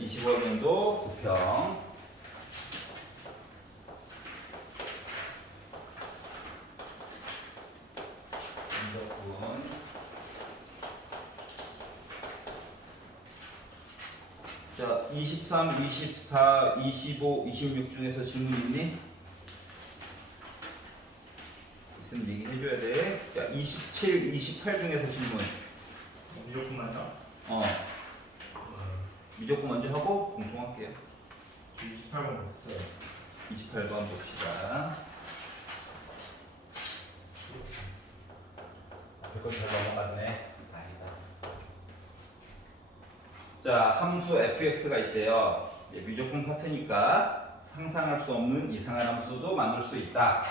25년도 부평. 민족군. 자, 23, 24, 25, 26 중에서 질문 있니? 있으면 얘기해줘야 돼. 자, 27, 28 중에서 질문. 무조건 맞아? 미적분 먼저 하고 공통할게요. 28번 못했어요. 28번 봅시다. 100건 잘 넘어갔네. 아니다. 자, 함수 fx가 있대요. 미적분 파트니까 상상할 수 없는 이상한 함수도 만들 수 있다.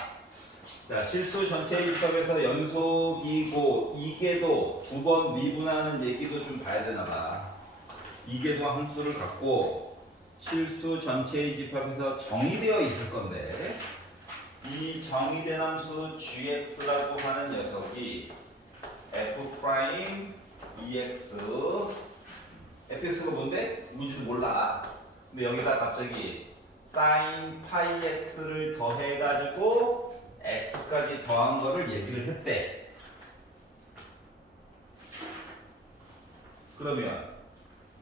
자, 실수 전체 입법에서 연속이고 이계도 두 번 미분하는 얘기도 좀 봐야 되나 봐. 이계도 함수를 갖고 실수 전체의 집합에서 정의되어 있을 건데 이 정의된 함수 gx라고 하는 녀석이 f' ex fx가 뭔데? 누군지도 몰라. 근데 여기다 갑자기 sin 파이 x를 더해가지고 x까지 더한 거를 얘기를 했대. 그러면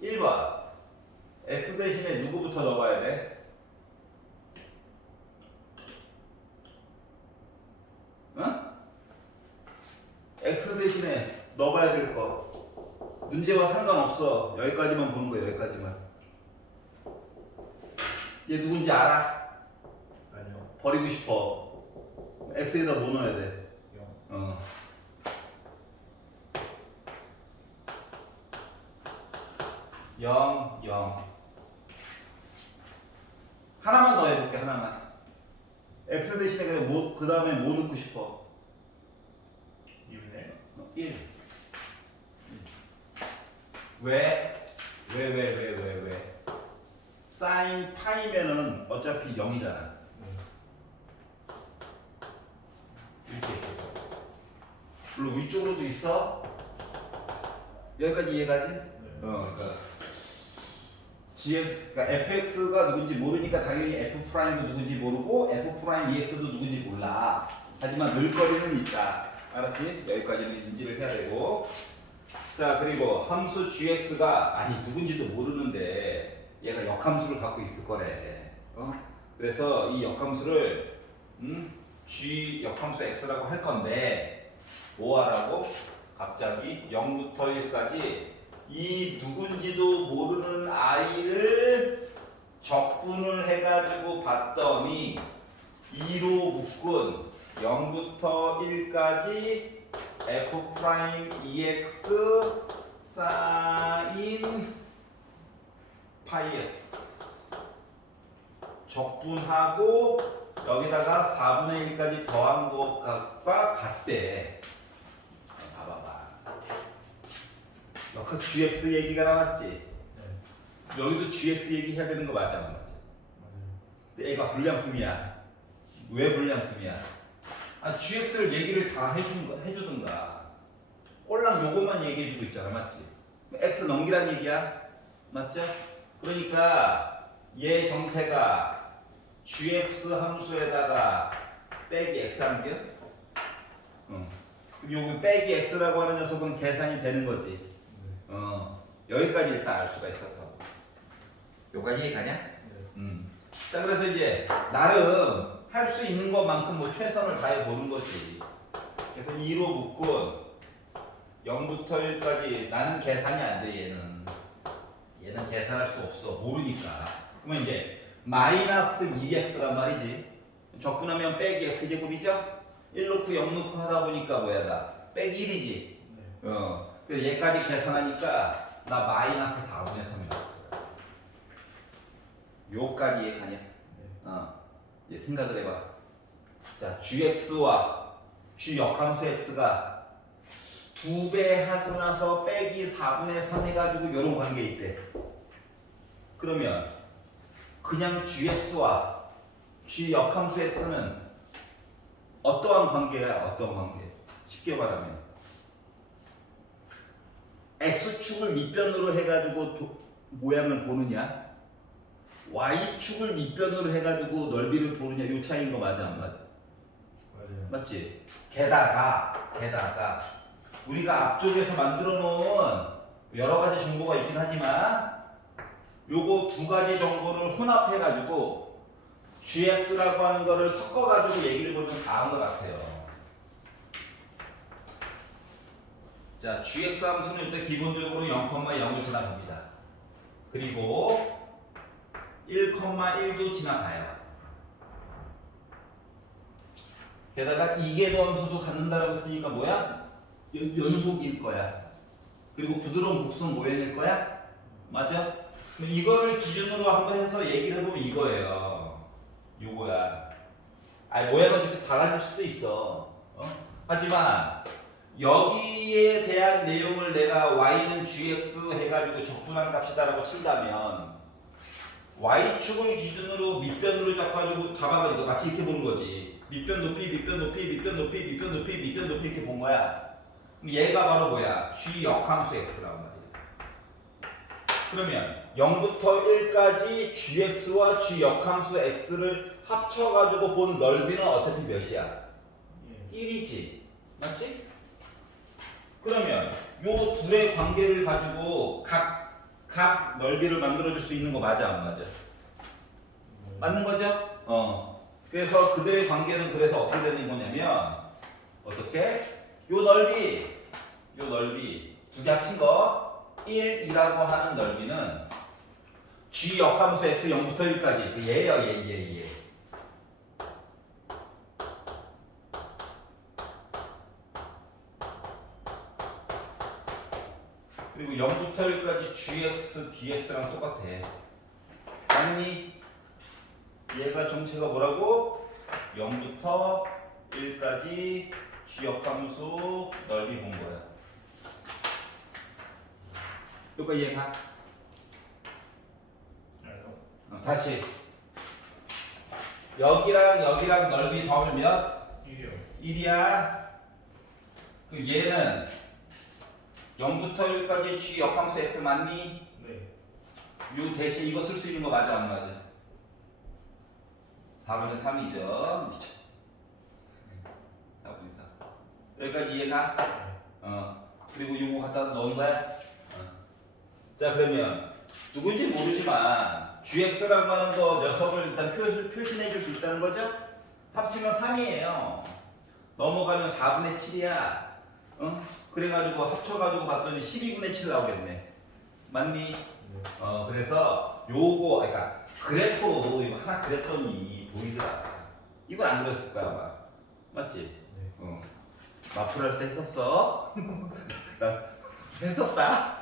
1번 x 대신에 누구부터 넣어봐야 돼? 응? x 대신에 넣어봐야 될 거. 문제와 상관없어. 여기까지만 보는 거야. 여기까지만. 얘 누군지 알아? 아니요. 버리고 싶어. x에다 뭐 넣어야 돼? 0. 0, 0. 하나만 더 해볼게. 하나만. x 대신에 그냥 뭐, 그 다음에 뭐 넣고 싶어? 1네. 1. 왜? 왜? 사인 파이면은 어차피 0이잖아. 이렇게 있어. 물론 위쪽으로도 있어. 여기까지 이해가지? 그러니까 그러니까 fx가 누군지 모르니까 당연히 f'도 누군지 모르고 f' ex도 누군지 몰라. 하지만 늘 거리는 있다. 알았지? 여기까지는 인지를 해야 되고. 자, 그리고 함수 gx가 아니 누군지도 모르는데 얘가 역함수를 갖고 있을 거래. 그래서 이 역함수를 g 역함수 x라고 할 건데 뭐 하라고? 갑자기 0부터 1까지 이 누군지도 모르는 아이를 적분을 해가지고 봤더니 2로 묶은 0부터 1까지 f'(ex) sin 파이 x 적분하고 여기다가 4분의 1까지 더한 것과 같대. 봐봐봐. 여기 gx 얘기가 나왔지. 네. 여기도 gx 얘기해야 되는 거 맞아, 안 맞아? 근데 얘가 불량품이야. 왜 불량품이야? gx를 얘기를 다 해주든가. 꼴랑 요것만 얘기해주고 있잖아, 맞지? x 넘기란 얘기야, 맞죠? 그러니까 얘 정체가 gx 함수에다가 빼기 x 한 개? 요거 빼기 x라고 하는 녀석은 계산이 되는 거지. 여기까지 일단 알 수가 있었다고. 여기까지 이해가냐? 네. 자, 그래서 이제 나름 할 수 있는 것만큼 뭐 최선을 다해 보는 거지. 그래서 2로 묶은 0부터 1까지 나는 계산이 안 돼. 얘는 계산할 수 없어. 모르니까. 그러면 이제 마이너스 2x란 말이지. 적분하면 빼기 x제곱이죠? 1 놓고 0 놓고 하다 보니까 뭐야 나 빼기 1이지. 네. 그래서 얘까지 계산하니까 나 마이너스 4분의 3이 나왔어요. 요까지 이해가냐? 네. 이제 생각을 해봐. 자, gx와 g 역함수 x가 2배 하고 나서 빼기 4분의 3 해가지고 이런 관계 있대. 그러면 그냥 gx와 g 역함수 x는 어떠한 관계야? 어떤 관계? 쉽게 말하면 x축을 밑변으로 해가지고 모양을 보느냐, y축을 밑변으로 해가지고 넓이를 보느냐, 요 차이인 거 맞아 안 맞아? 맞아요. 맞지? 게다가 우리가 앞쪽에서 만들어 놓은 여러 가지 정보가 있긴 하지만 요거 두 가지 정보를 혼합해 가지고 gx라고 하는 거를 섞어 가지고 얘기를 보면 다 한 것 같아요. 자, gx 함수는 일단 기본적으로 0,0을 지나갑니다. 그리고 1,1도 지나가요. 게다가 이계도 함수도 갖는다라고 했으니까 뭐야? 연속일 거야. 그리고 부드러운 곡선 모양일 거야? 맞아? 이걸 기준으로 한번 해서 얘기를 해보면 이거예요. 요거야. 아니 모양은 좀 달라질 수도 있어. 하지만 여기에 대한 내용을 내가 y는 gx 해가지고 적분한 값이다라고 친다면 y축을 기준으로 밑변으로 잡아가지고 마치 이렇게 보는 거지. 밑변 높이, 밑변 높이, 밑변 높이, 밑변 높이, 밑변 높이 이렇게 본 거야. 그럼 얘가 바로 뭐야? g 역함수 x란 말이야. 그러면 0부터 1까지 gx와 g 역함수 x를 합쳐가지고 본 넓이는 어차피 몇이야? 1이지. 맞지? 그러면 요 둘의 관계를 가지고 각 넓이를 만들어줄 수 있는 거 맞아 안 맞아? 맞는 거죠? 그래서 그들의 관계는 그래서 어떻게 되는 거냐면 어떻게? 요 넓이 두 개 합친 거 1이라고 하는 넓이는 g 역함수 x 0부터 1까지 얘예요 얘. 그리고 0부터 1까지 gx dx랑 똑같아. 맞니? 얘가 정체가 뭐라고? 0부터 1까지 g 역함수 넓이 본 거야. 이거 이해가? 다시 여기랑 넓이 더하면 몇? 1이요. 1이야. 그럼 얘는 0부터 1까지 g 역함수 x 맞니? 네. 요 대신 이거 쓸 수 있는 거 맞아 안 맞아? 4분의 3이죠. 미쳐. 4분의 3. 여기까지 이해가? 그리고 요거 갖다 넣은 거야? 자 그러면 누군지 모르지만 gx라고 하는 거 녀석을 일단 표시해 줄 수 있다는 거죠? 합치면 3이에요. 넘어가면 4분의 7이야. 그래가지고 합쳐가지고 봤더니 12분의 7 나오겠네. 맞니? 네. 그래서 요거 그러니까 그래프 이거 하나 그렸더니 보이더라. 이건 안 그렸을 거야 아마. 맞지? 네. 마플 할 때 했었어. 나 했었다.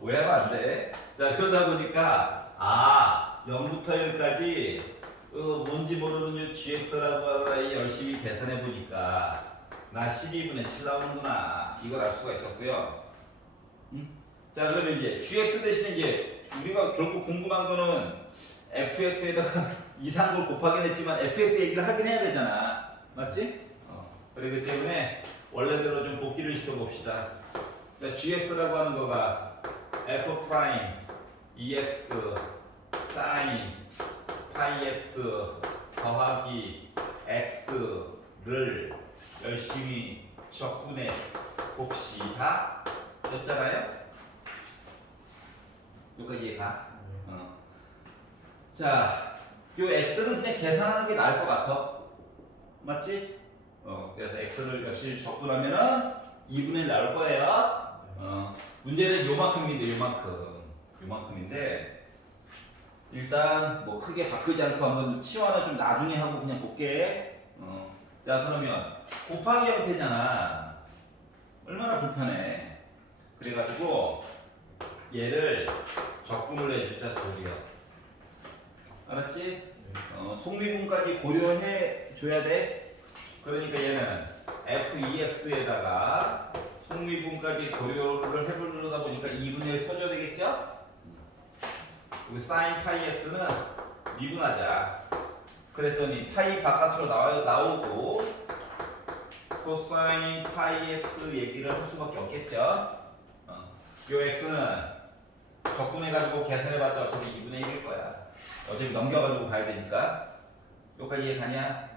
오해하면 안 돼. 자 그러다 보니까 0부터 1까지 뭔지 모르는 gx라고 하는 열심히 계산해 보니까 나 12분의 7 나오는구나. 이걸 알 수가 있었고요. 자 그러면 이제 gx 대신에 이제 우리가 결국 궁금한 거는 fx에다가 이상한 걸 곱하긴 했지만 fx 얘기를 하긴 해야 되잖아. 맞지? 그렇기 때문에 원래대로 좀 복기를 시켜봅시다. 자 gx라고 하는 거가 f 프라임 ex sin 파이 x 더하기 x를 열심히 적분해 봅시다. 였잖아요? 여기까지 이해가? 자, 요 x는 그냥 계산하는 게 나을 것 같아. 맞지? 그래서 x를 역시 적분하면은 2분의 1 나올 거예요. 문제는 요만큼인데 요만큼인데 일단 뭐 크게 바꾸지 않고 한번 치환을 좀 나중에 하고 그냥 볼게. 자 그러면 곱하기 형태잖아. 얼마나 불편해. 그래가지고 얘를 적분을 해주자 도리어. 알았지? 속미분까지 고려해 줘야 돼. 그러니까 얘는 f2x에다가 속미분까지 고려를 해보려다 보니까 2분의 1 써줘야 되겠죠? 우리 sin 파이 x는 미분하자. 그랬더니 파이 바깥으로 나오고 코사인 파이 x 얘기를 할 수밖에 없겠죠. 요 x는 적분해가지고 계산해봤자 어차피 2분의 1일 거야. 어차피 넘겨가지고 봐야 되니까. 여기까지 이해가냐?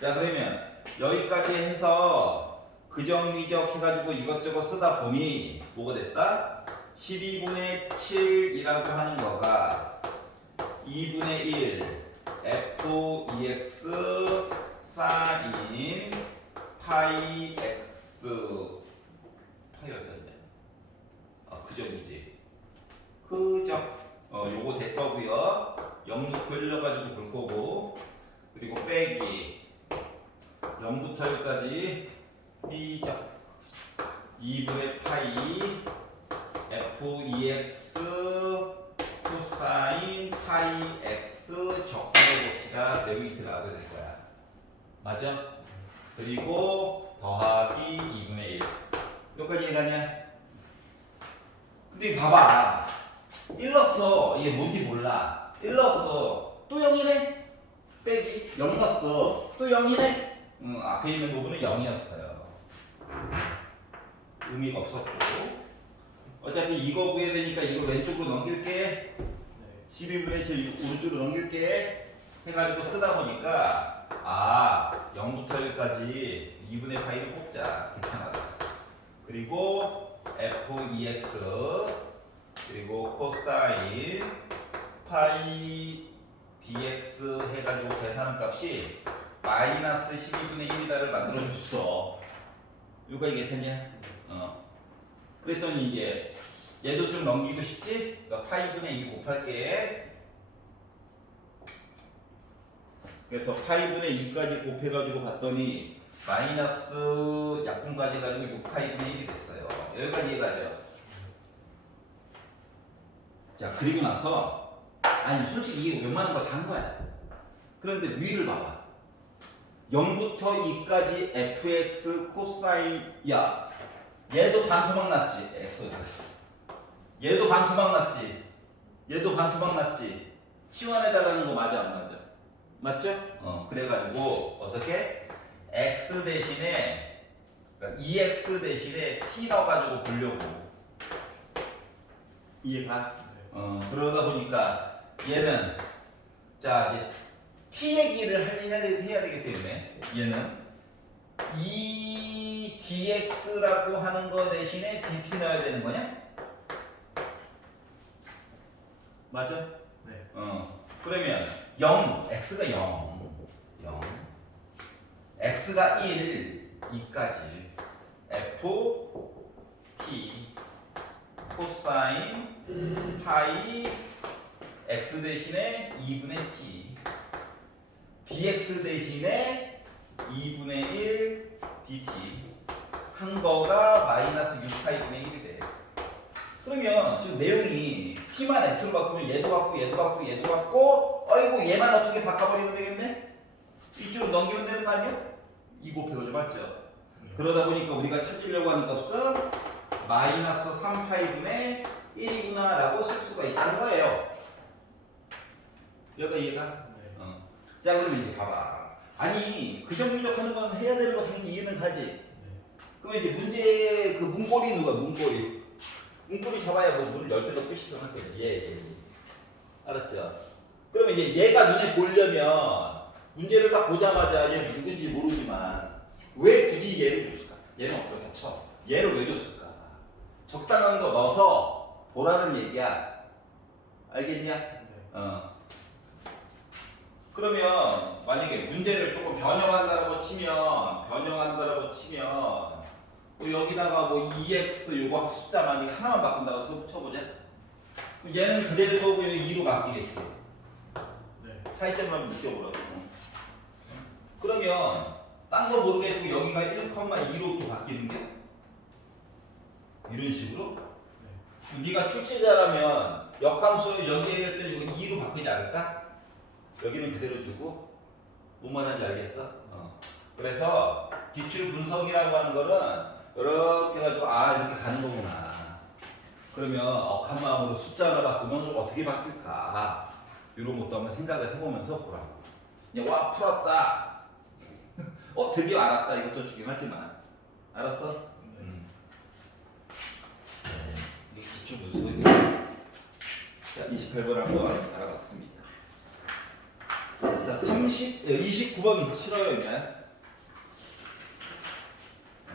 자 그러면 여기까지 해서 그정미적 해가지고 이것저것 쓰다 보니 뭐가 됐다? 12분의 7이라고 하는 거가 2분의 1 f(ex) 사인 파이 x 파이 어디갔냐? 그 점이지. 그 점. 요거 될 거고요. 0 넣고 흘려가지고 볼 거고. 그리고 빼기 0부터 1까지 이 점. 2분의 파이 f(ex) 코사인 파이 x 적분해 봅시다. 내용이 이렇게 나오게 될 거야. 맞아? 그리고 더하기 2분의 1. 여기까지 이해가냐? 근데 봐봐. 1 넣었어. 이게 뭔지 몰라. 1 넣었어. 또 0이네? 빼기 0 넣었어. 또 0이네? 앞에 있는 부분은 0이었어요. 의미가 없었고. 어차피 이거 구해야 되니까 이거 왼쪽으로 넘길게. 12분의 7 오른쪽으로 넘길게. 해가지고 쓰다 보니까 0부터 1까지 2분의 파이를 뽑자. 괜찮아다. 그리고 f(ex) 그리고 코사인 파이 dx 해가지고 계산한 값이 마이너스 12분의 1이다를 만들어줬어. 이거 괜찮냐? 그랬더니 이제 얘도 좀 넘기고 싶지? 그러니까 파이분의 2 곱할게. 그래서 파이분의 2까지 곱해가지고 봤더니 마이너스 약분까지 가지고 6파이분의 1이 됐어요. 여기까지 이해가죠? 자 그리고 나서 아니 솔직히 이게 웬만한 거 다 한 거야. 그런데 위를 봐봐. 0부터 2까지 fx 코사인 야 얘도 반토막 났지. x 어디 갔어? 얘도 반토막 났지. 얘도 반토막 났지. 치환해달라는 거 맞아 안 맞아? 맞죠? 그래가지고 어떻게? x 대신에 그러니까 2x 대신에 t 넣어가지고 보려고. 이해가? 그러다 보니까 얘는 자 이제 t 얘기를 해야 되기 때문에 얘는 이 dx라고 하는 거 대신에 dt 넣어야 되는 거냐? 맞아? 네. 그러면 0 x가 0 x가 1 2까지 f p 코사인 파이 x 대신에 2분의 t dx 대신에 2분의 1 dt 한 거가 마이너스 6파이분의 1이 돼. 그러면 지금 내용이 t만 x로 바꾸면 얘도 갖고 얘도 갖고 얘도 갖고 어이구 얘만 어떻게 바꿔버리면 되겠네? 이쪽으로 넘기면 되는 거 아니야? 2 곱해가지고 맞죠? 그러다 보니까 우리가 찾으려고 하는 값은 마이너스 3파이분의 1이구나 라고 쓸 수가 있다는 거예요. 여기가 이해가? 네. 자 그러면 이제 봐봐. 아니 그정미적 하는 건 해야 되는 거 당연히 이해는 가지. 네. 그러면 이제 문제 그 문고리 누가 문고리? 문고리 잡아야 뭐 문을 열 때도 끝이도 하거든. 예. 알았죠? 그러면 이제 얘가 눈에 보려면 문제를 딱 보자마자 얘 누군지 모르지만 왜 굳이 얘를 줬을까? 얘는 어떻게 다 쳐? 얘를 왜 줬을까? 적당한 거 넣어서 보라는 얘기야. 알겠냐? 네. 그러면 만약에 문제를 조금 변형한다라고 치면 뭐 여기다가 뭐 2x 요거 숫자 만약에 하나만 바꾼다고 쳐보자. 그럼 얘는 그대로 보고 2로 바뀌겠지. 네. 차이점만 느껴보라고. 그러면 딴 거 모르겠고 여기가 1,2로 이렇게 바뀌는 게 이런 식으로. 네. 네가 출제자라면 역함수를 여기에 할 때 이거 2로 바뀌지 않을까? 여기는 그대로 주고 뭔 말인지 알겠어? 그래서 기출 분석이라고 하는 거는 이렇게 해가지고 이렇게 가는 거구나. 그러면 억한 마음으로 숫자 하나 바꾸면 어떻게 바뀔까? 이런 것도 한번 생각을 해보면서 보라고. 그냥 와 풀었다. 드디어 알았다. 이것도 주긴 하지만 알았어? 네. 이게 기출 분석이야. 28번 한번 알아봤습니다. 자, 29번 싫어요, 이제.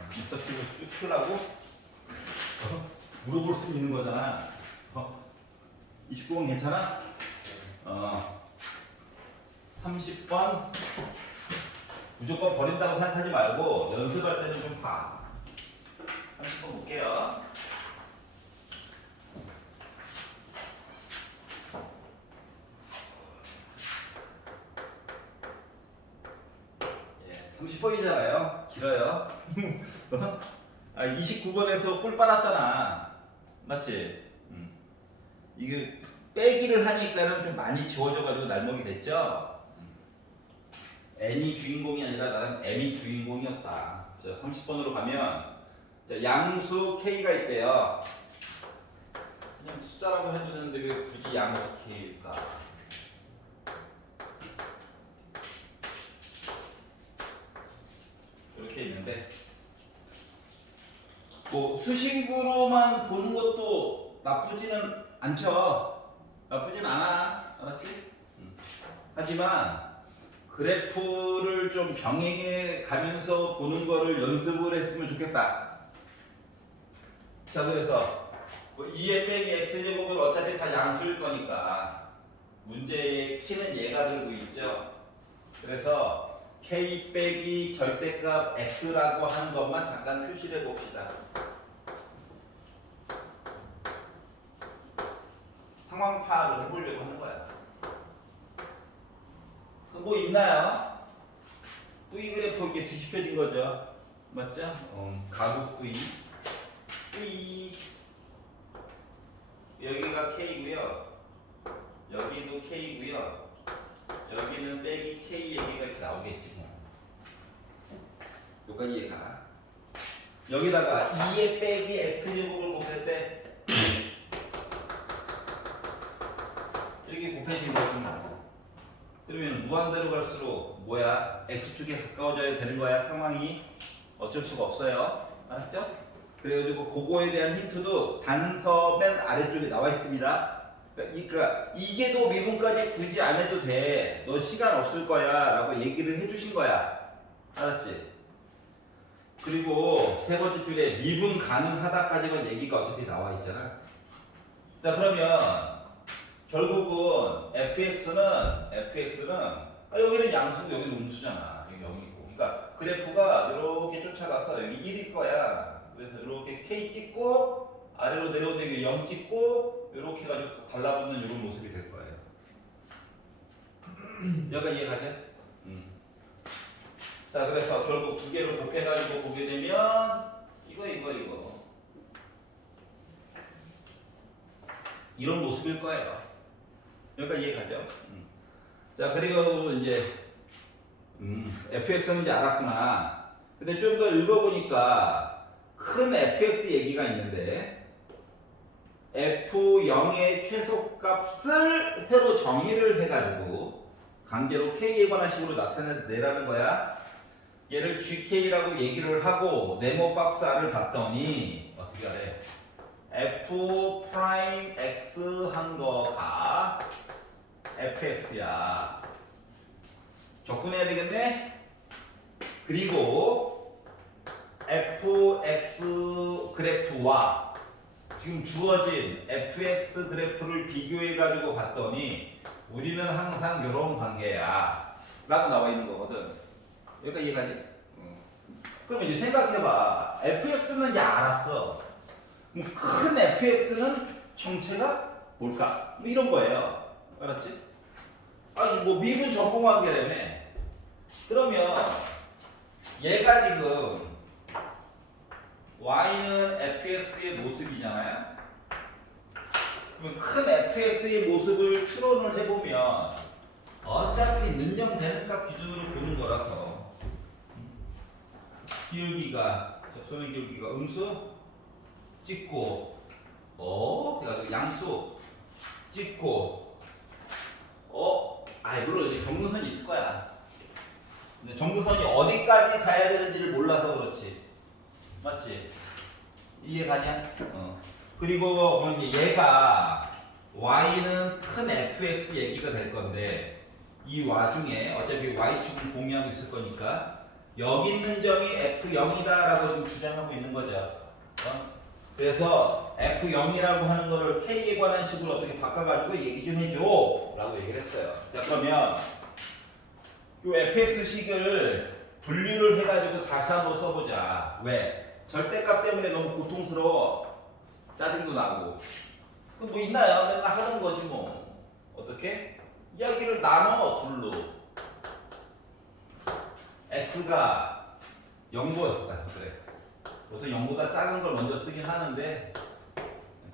미터집을 쭉 풀라고? 물어볼 수 있는 거잖아. 29번 괜찮아? 30번 무조건 버린다고 생각하지 말고 연습할 때는 좀 봐. 30번 볼게요. 예, 30번이잖아요. 길어요. 29번에서 꿀 빨았잖아. 맞지? 이게 빼기를 하니까는 좀 많이 지워져가지고 날먹이 됐죠? N이 주인공이 아니라 나는 M이 주인공이었다. 자, 30번으로 가면 자, 양수 K가 있대요. 그냥 숫자라고 해도 되는데 왜 굳이 양수 K일까? 이렇게 있는데 뭐 수식으로만 보는 것도 나쁘지는 않죠. 나쁘진 않아. 알았지? 하지만 그래프를 좀 병행해 가면서 보는 거를 연습을 했으면 좋겠다. 자, 그래서 뭐 2의 빼기 x제곱은 어차피 다 양수일 거니까 문제의 키는 얘가 들고 있죠. 그래서 k 빼기 절대값 x라고 하는 것만 잠깐 표시를 해봅시다. 상황 파악을 해보려고 하는 거야. 뭐 있나요? V 그래프 이렇게 뒤집혀진 거죠. 맞죠? 가구 V. V. 여기가 K고요. 여기도 K고요. 여기는 빼기 K 얘기가 이렇게 나오겠지 뭐. 여기까지 이해가. 여기다가 2의 빼기 X제곱을 곱할 때 이렇게 곱해진 거지 뭐. 그러면 무한대로 갈수록 뭐야? X축에 가까워져야 되는 거야. 상황이 어쩔 수가 없어요. 알았죠? 그래가지고 그거에 대한 힌트도 단서 맨 아래쪽에 나와 있습니다. 그러니까 이게 더 미분까지 굳이 안 해도 돼. 너 시간 없을 거야 라고 얘기를 해주신 거야. 알았지? 그리고 세 번째 줄에 미분 가능하다까지만 얘기가 어차피 나와 있잖아. 자, 그러면 결국은 fx는 여기는 양수고 여기는 음수잖아. 여기 0이고. 그러니까 그래프가 이렇게 쫓아가서 여기 1일 거야. 그래서 이렇게 k 찍고 아래로 내려오는데 여기 0 찍고 이렇게 해가지고 달라붙는 이런 모습이 될 거예요. 여기가 이해가죠? 자, 그래서 결국 두 개를 곱해가지고 보게 되면 이거 이런 모습일 거예요. 여기까지 이해가죠? 자, 그리고 이제 fx는 이제 알았구나. 근데 좀 더 읽어보니까 큰 fx 얘기가 있는데 f0의 최소값을 새로 정의를 해가지고 강제로 k에 관한 식으로 나타내라는 거야. 얘를 gk라고 얘기를 하고 네모 박스 안을 봤더니 어떻게 하래? f 프라임 x 한 거가 fx야. 접근해야 되겠네? 그리고 fx 그래프와 지금 주어진 fx 그래프를 비교해 가지고 봤더니 우리는 항상 이런 관계야 라고 나와 있는 거거든. 여기까지 이해가지? 그럼 이제 생각해봐. fx는 이제 알았어. 그럼 큰 fx는 정체가 뭘까? 뭐 이런 거예요. 알았지? 아니 뭐 미분 적분 관계라며. 그러면 얘가 지금 y는 fx의 모습이잖아요. 그러면 큰 fx의 모습을 추론을 해보면 어차피 능정되는 값 기준으로 보는 거라서 기울기가 접선의 기울기가 음수 찍고 그래가지고 양수 찍고 물론 정근선이 있을 거야. 근데 정근선이 어디까지 가야 되는지를 몰라서 그렇지. 맞지? 이해가냐? 그리고 얘가 y는 큰 fx 얘기가 될 건데 이 와중에 어차피 y축은 공유하고 있을 거니까 여기 있는 점이 f0이다 라고 지금 주장하고 있는 거죠. 그래서 f0이라고 하는 거를 k에 관한 식으로 어떻게 바꿔가지고 얘기 좀 해줘 라고 얘기를 했어요. 자, 그러면 이 fx식을 분류를 해가지고 다시 한번 써보자. 왜? 절대값 때문에 너무 고통스러워. 짜증도 나고. 그 뭐 있나요? 맨날 하는 거지 뭐. 어떻게? 이야기를 나눠 둘로. x가 0보다 그래. 보통 0보다 작은 걸 먼저 쓰긴 하는데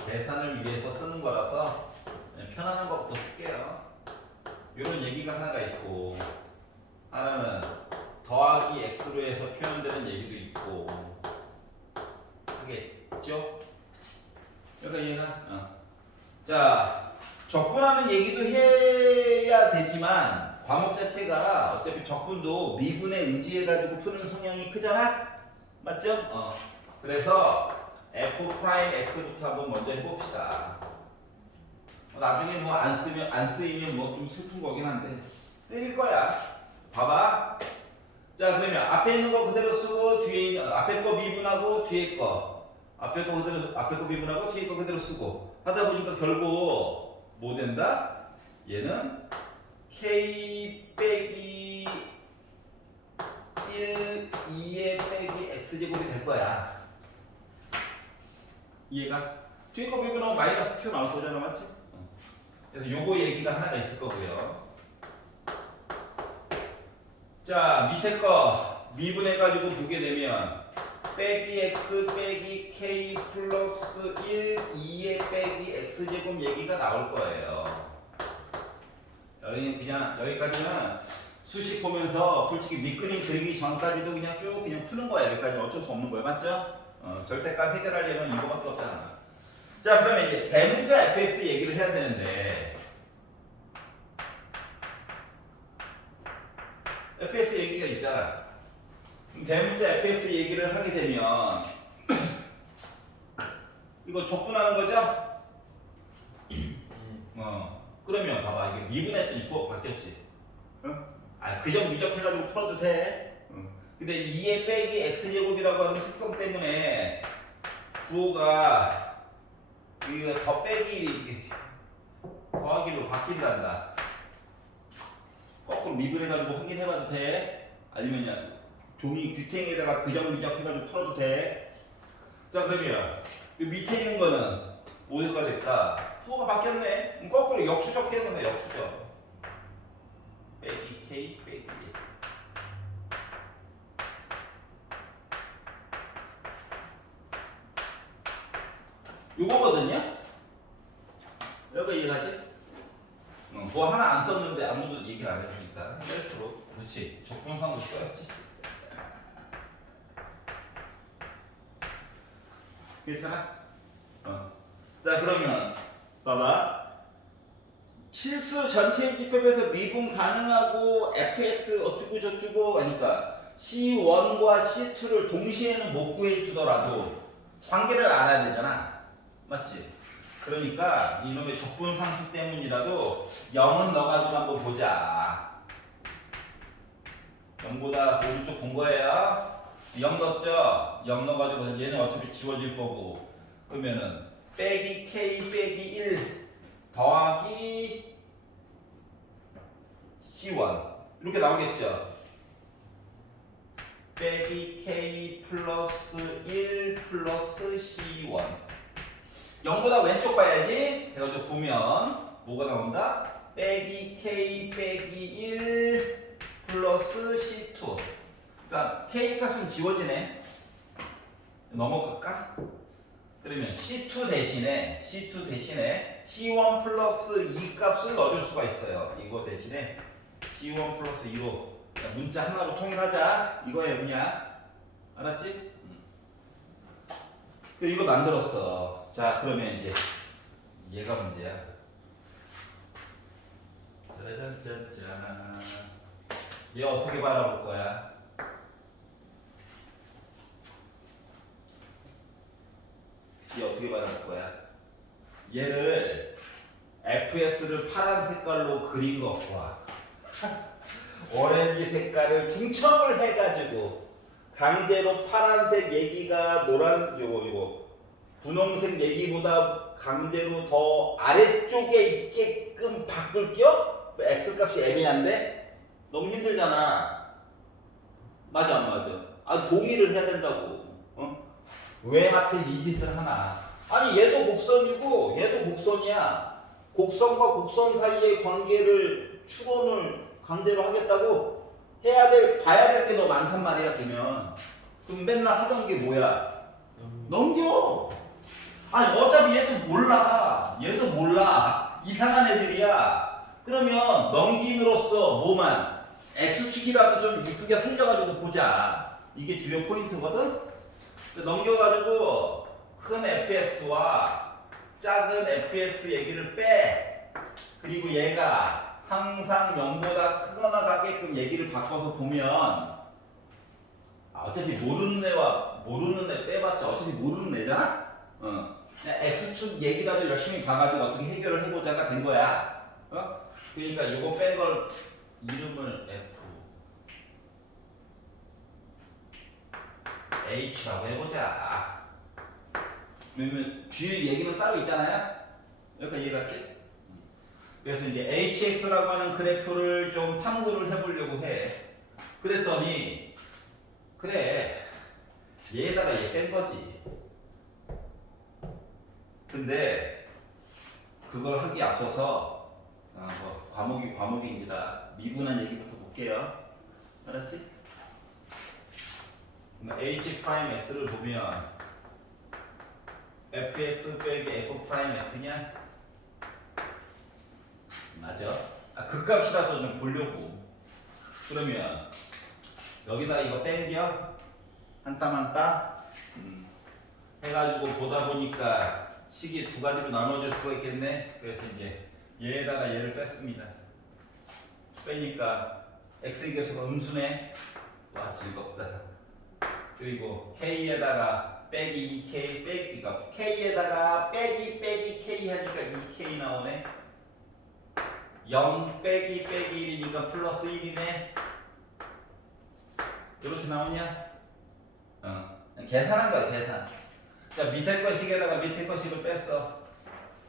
계산을 위해서 쓰는 거라서 그냥 편안한 것부터 쓸게요. 이런 얘기가 하나가 있고 하나는 더하기 x로 해서 표현되는 얘기도 있고 하겠죠? 여기가 이해가? 자, 적분하는 얘기도 해야 되지만 과목 자체가 어차피 적분도 미분에 의지해가지고 푸는 성향이 크잖아? 맞죠? 그래서 f'x부터 한번 먼저 해봅시다. 나중에 뭐 안 쓰이면 뭐 좀 슬픈 거긴 한데 쓰일 거야. 봐봐. 자, 그러면 앞에 있는 거 그대로 쓰고 뒤에 있는 앞에 거 미분하고 뒤에 거 앞에 거 미분하고 뒤에 거 그대로 쓰고 하다 보니까 결국 뭐 된다? 얘는 k 빼기 1 2에 빼기 x제곱이 될 거야. 이해가? 뒤에 거 미분하면 마이너스 튀어나올 거잖아, 맞지? 그래서 요거 얘기가 하나가 있을 거고요. 자, 밑에 거 미분해가지고 보게 되면 빼기 x 빼기 k 플러스 1 2에 빼기 x제곱 얘기가 나올 거예요. 여기까지는 수식 보면서 솔직히 밑그림 그리기 전까지도 그냥 쭉 그냥 푸는 거야. 여기까지는 어쩔 수 없는 거야. 맞죠? 절대값 해결하려면 이거밖에 없잖아. 자, 그러면 이제 대문자 fx 얘기를 해야 되는데 fx 얘기가 있잖아. 대문자 fx 얘기를 하게 되면 이거 적분하는 거죠? 그러면 봐봐, 이게 미분했더니 부호가 바뀌었지. 그 점 미적해가지고 풀어도 돼. 근데 2의 빼기 x제곱이라고 하는 특성 때문에 부호가 이거 더 빼기 더하기로 바뀐단다. 거꾸로 미분해가지고 확인해봐도 돼. 아니면 종이 귀탱에다가 그 점 미적해가지고 풀어도 돼. 자, 그러면 이 밑에 있는 거는 뭐가 됐다? 부호가 바뀌었네. 그럼 거꾸로 역추적 해야 되는 거야. 역추적. 빼기 k 빼기 1. 요거거든요. 여기 이해가지? 뭐 하나 안 썼는데 아무도 얘기를 안 해주니까 셀프로. 그렇지. 적분상으로 써야지. 괜찮아? 자, 그러면 봐봐. 실수 전체 집합에서 미분 가능하고 fx 어쩌고 저쩌고 하니까 c1과 c2를 동시에는 못 구해주더라도 관계를 알아야 되잖아. 맞지? 그러니까 이놈의 적분 상수 때문이라도 0은 넣어가지고 한번 보자. 0보다 오른쪽 본 거예요. 0 넣었죠? 0 넣어가지고 얘는 어차피 지워질 거고 그러면은 빼기 k 빼기 1 더하기 c1 이렇게 나오겠죠? 빼기 k 플러스 1 플러스 c1 0보다 왼쪽 봐야지. 그래가지고 보면 뭐가 나온다? 빼기 k 빼기 1 플러스 c2 그러니까 k 값은 지워지네. 넘어갈까? 그러면 C2 대신에 C1 플러스 2 값을 넣어줄 수가 있어요. 이거 대신에 C1 플러스 2로 문자 하나로 통일하자. 이거예요, 그냥. 알았지? 이거 만들었어. 자, 그러면 이제 얘가 문제야. 짜잔짜잔. 얘 어떻게 바라볼 거야? 얘 어떻게 바라볼 거야? 얘를 fx를 파란 색깔로 그린 것과 오렌지 색깔을 중첩을 해가지고 강제로 파란색 얘기가 요거 분홍색 얘기보다 강제로 더 아래쪽에 있게끔 바꿀게요? x 값이 애매한데? 너무 힘들잖아. 맞아 안 맞아? 동의를 해야 된다고. 왜 하필 이 짓을 하나? 아니 얘도 곡선이고 얘도 곡선이야. 곡선과 곡선 사이의 관계를 추론을 강제로 하겠다고 봐야 될 게 너무 많단 말이야. 그럼 맨날 하던 게 뭐야? 넘겨. 아니 어차피 얘도 몰라. 이상한 애들이야. 그러면 넘김으로써 뭐만 x축이라도 좀 이쁘게 살려가지고 보자. 이게 주요 포인트거든. 넘겨가지고 큰 fx와 작은 fx 얘기를 빼. 그리고 얘가 항상 0보다 크거나 같게끔 얘기를 바꿔서 보면 어차피 모르는 애 빼봤자 어차피 모르는 애잖아? 그냥 x축 얘기라도 열심히 봐가지고 어떻게 해결을 해보자가 된 거야. 그러니까 요거 뺀 걸 이름을 H라고 해보자. 왜냐면 G 얘기는 따로 있잖아요. 여기까지 이해갔지? 그래서 이제 HX라고 하는 그래프를 좀 탐구를 해보려고 해. 그랬더니 그래 얘에다가 얘 뺀 거지. 근데 그걸 하기 앞서서 과목인지라 미분한 얘기부터 볼게요. 알았지? H 프라임 X를 보면 fx 빼기 f 프라임 X냐? 맞아. 그 값이라도 좀 보려고. 그러면 여기다 이거 땡겨 한 땀 한 땀 해가지고 보다 보니까 식이 두 가지로 나눠질 수가 있겠네. 그래서 이제 얘에다가 얘를 뺐습니다. 빼니까 x의 개수가 음수네. 와 즐겁다. 그리고 k에다가 빼기 2k 그러니까 k에다가 빼기 k 하니까 2k 나오네. 0 빼기 1이니까 플러스 1이네. 이렇게 나오냐? 계산한 거야 계산. 자 밑에 거식에다가 밑에 거식을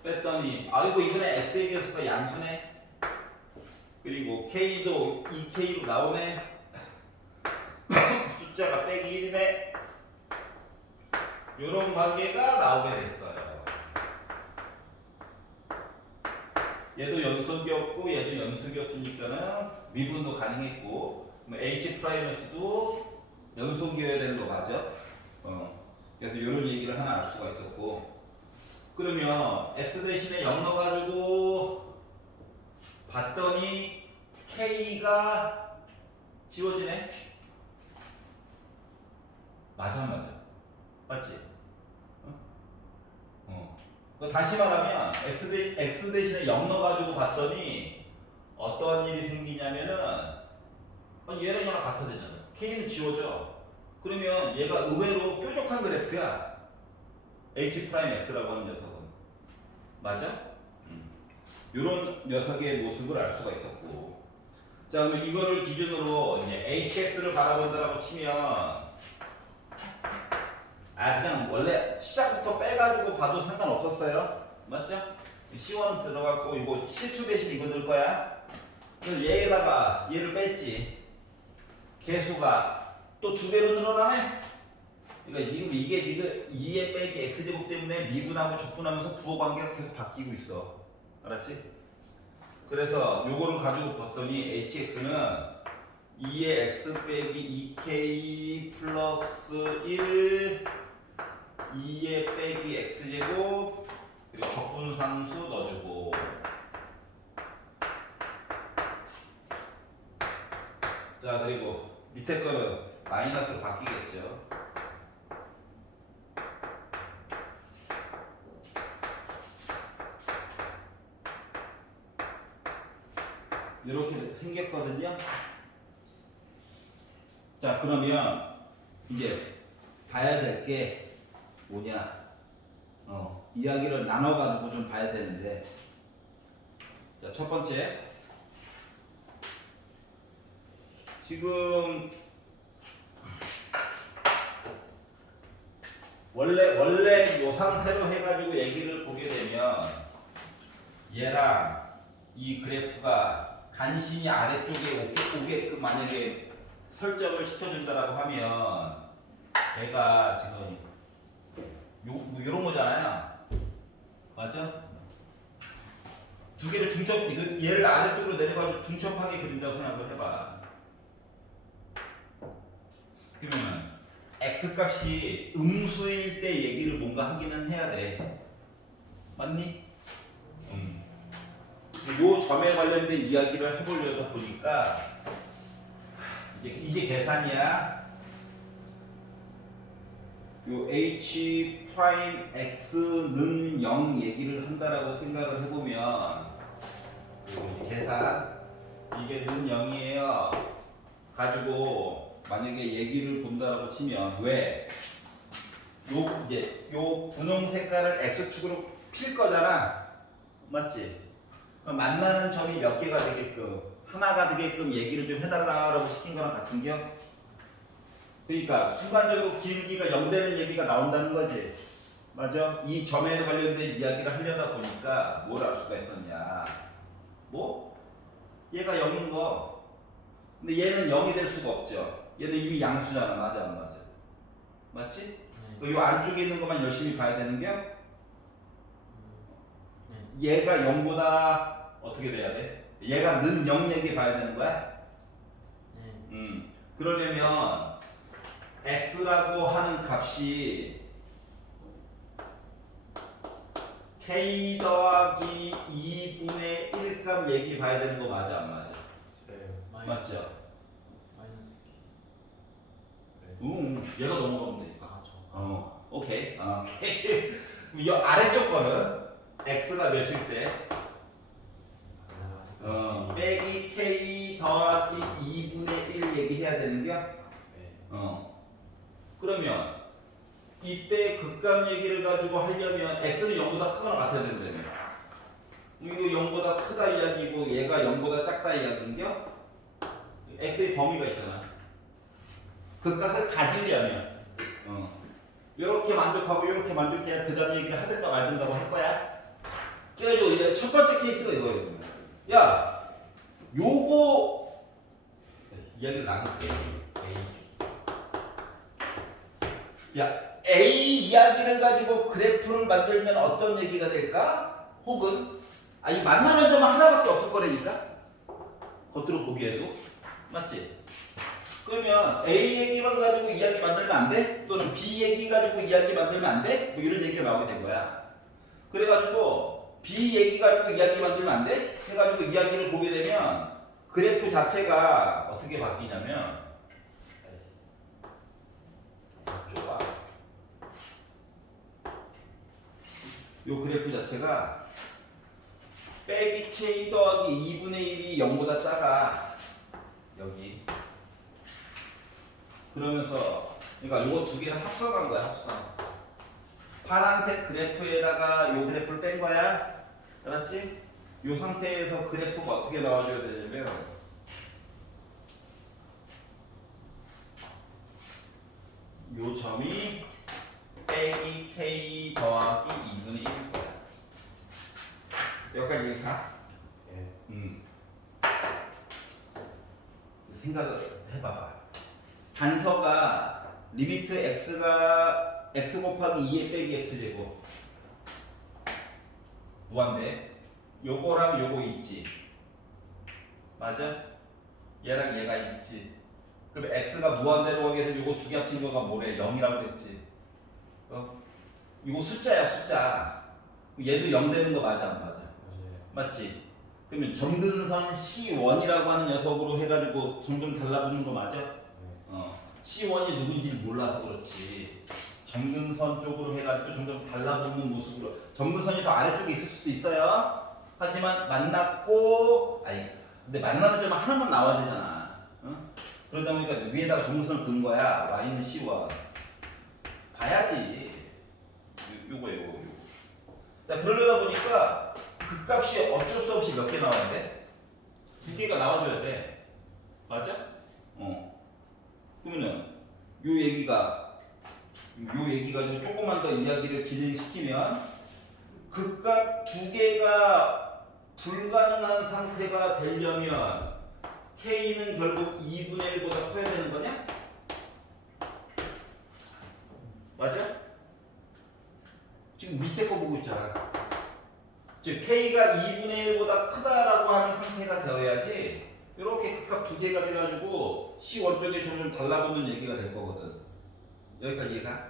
뺐더니 아이고 이번에 x의 개수가 양수네. 그리고 k도 2k로 나오네. 숫자가 빼기 1이네. 요런 관계가 나오게 됐어요. 얘도 연속이었고 얘도 연속이었으니까는 미분도 가능했고 H 프라임X도 연속이어야 되는 거 맞아? 그래서 이런 얘기를 하나 알 수가 있었고. 그러면 X 대신에 0 넣어가지고 봤더니 K가 지워지네? 맞아 안 맞아? 맞지? 다시 말하면 X 대신에 0 넣어가지고 봤더니 어떤 일이 생기냐면은 얘랑 얘랑 같아 되잖아. K는 지워져. 그러면 얘가 의외로 뾰족한 그래프야. H 프라임 X라고 하는 녀석은. 맞아? 이런 녀석의 모습을 알 수가 있었고. 자, 그럼 이거를 기준으로 이제 HX를 바라본다라고 치면 그냥 원래 시작부터 빼가지고 봐도 상관없었어요. 맞죠? C1 들어갔고 이거 C2 대신 이거 넣을 거야. 그래서 얘에다가 얘를 뺐지. 개수가 또 2배로 늘어나네. 그러니까 이게 지금 2의 빼기 x제곱 때문에 미분하고 적분하면서 부호 관계가 계속 바뀌고 있어. 알았지? 그래서 요거를 가지고 봤더니 hx는 2의 x 빼기 2k 플러스 1 2의 빼기 x제곱 그리고 적분상수 넣어주고. 자 그리고 밑에 거는 마이너스로 바뀌겠죠. 이렇게 생겼거든요. 자 그러면 이제 봐야 될 게 뭐냐? 이야기를 나눠가지고 좀 봐야 되는데 자, 첫 번째. 지금 원래 이 상태로 해가지고 얘기를 보게 되면 얘랑 이 그래프가 간신히 아래쪽에 오게끔 만약에 설정을 시켜준다라고 하면 얘가 지금 뭐 이런 거잖아요. 맞죠? 두 개를 얘를 아래쪽으로 내려가지고 중첩하게 그린다고 생각을 해봐. 그러면 x 값이 음수일 때 얘기를 뭔가 하기는 해야 돼. 맞니? 요 점에 관련된 이야기를 해보려다 보니까 이제 계산이야. 요 h 프라임 x는 0 얘기를 한다라고 생각을 해보면 이 계산 이게 는 0이에요. 가지고 만약에 얘기를 본다라고 치면 왜? 요 분홍 색깔을 x축으로 필 거잖아. 맞지? 그럼 만나는 점이 몇 개가 되게끔 하나가 되게끔 얘기를 좀 해달라고 시킨 거랑 같은 겨? 그러니까 순간적으로 길기가 0 되는 얘기가 나온다는 거지. 맞아? 이 점에 관련된 이야기를 하려다 보니까 뭘 알 수가 있었냐. 뭐? 얘가 0인 거. 근데 얘는 0이 될 수가 없죠. 얘는 이미 양수잖아. 맞아 안 맞아? 맞지? 이 안쪽에 있는 것만 열심히 봐야 되는 게 얘가 0보다 어떻게 돼야 돼? 얘가 는 0 얘기 봐야 되는 거야? 그러려면 x라고 하는 값이 k 더하기 2분의 1 값 얘기 봐야 되는 거 맞아 안 맞아? 네. 맞죠? 마이너스 얘가 넘어가면 되니까. 아, 저. 오케이. 오케이. 이 아래쪽 거는 x가 몇일 때? 빼기 k 더하기 2분의 1 얘기해야 되는겨? 네. 그러면 이때 극단 얘기를 가지고 하려면 x는 0보다 크거나 같아야 된다며. 이거 0보다 크다 이야기고 얘가 0보다 작다 이야기인겨? x의 범위가 있잖아. 그 값을 가지려면 이렇게 만족하고 이렇게 만족해야 그 다음 얘기를 하든가 말든가 할 거야. 그래가지고 이제 첫 번째 케이스가 이거예요. 야, 요거 이야기를 나눌게. 야, A 이야기를 가지고 그래프를 만들면 어떤 얘기가 될까? 혹은 이 만나는 점은 하나밖에 없을 거라니까? 겉으로 보기에도. 맞지? 그러면 A 얘기만 가지고 이야기 만들면 안 돼? 또는 B 얘기 가지고 이야기 만들면 안 돼? 뭐 이런 얘기가 나오게 된 거야. 그래가지고 B 얘기 가지고 이야기 만들면 안 돼? 해가지고 이야기를 보게 되면 그래프 자체가 어떻게 바뀌냐면 좁아. 요 그래프 자체가 빼기 K 더하기 2분의 1이 0보다 작아. 여기. 그러면서 그러니까 요거 두 개를 합성한 거야, 합성. 파란색 그래프에다가 요 그래프를 뺀 거야. 알았지? 요 상태에서 그래프가 어떻게 나와줘야 되냐면 요 점이 빼기 K 더하기 2분의 1일 거야. 여기까지 이해가? 네. 생각을 해봐봐. 단서가 리미트 x가 x 곱하기 2의 빼기 x제곱 무한대. 요거랑 요거 있지. 맞아? 얘랑 얘가 있지. 그럼 x가 무한대로 가게 되면 요거 두 개 합친 거가 뭐래? 0이라고 그랬지. 이거 숫자야, 숫자. 얘도 0 되는 거 맞아 안 맞아? 맞아요. 맞지? 그러면 점근선 C1이라고 하는 녀석으로 해가지고 점점 달라붙는 거 맞아? C1이 누군지 몰라서 그렇지. 점근선 쪽으로 해가지고 점점 달라붙는 모습으로. 점근선이 더 아래쪽에 있을 수도 있어요. 하지만 만났고, 근데 만나는 점은 하나만 나와야 되잖아. 그러다 보니까 위에다가 점근선을 긋은 거야. Y는 C1. 봐야지. 요거예요, 요거. 자, 그러려다 보니까 극값이 어쩔 수 없이 몇 개 나와야 돼? 두 개가 나와줘야 돼. 맞아? 그러면 요 얘기 가지고 조금만 더 이야기를 진행시키면 극값 두 개가 불가능한 상태가 되려면 K는 결국 2분의 1보다 커야 되는 거냐? 맞아? 지금 밑에 거 보고 있잖아. 즉 K가 2분의 1보다 크다라고 하는 상태가 되어야지 이렇게 극값 두 개가 돼가지고 C 원쪽에 점점 달라붙는 얘기가 될 거거든. 여기까지 이해가?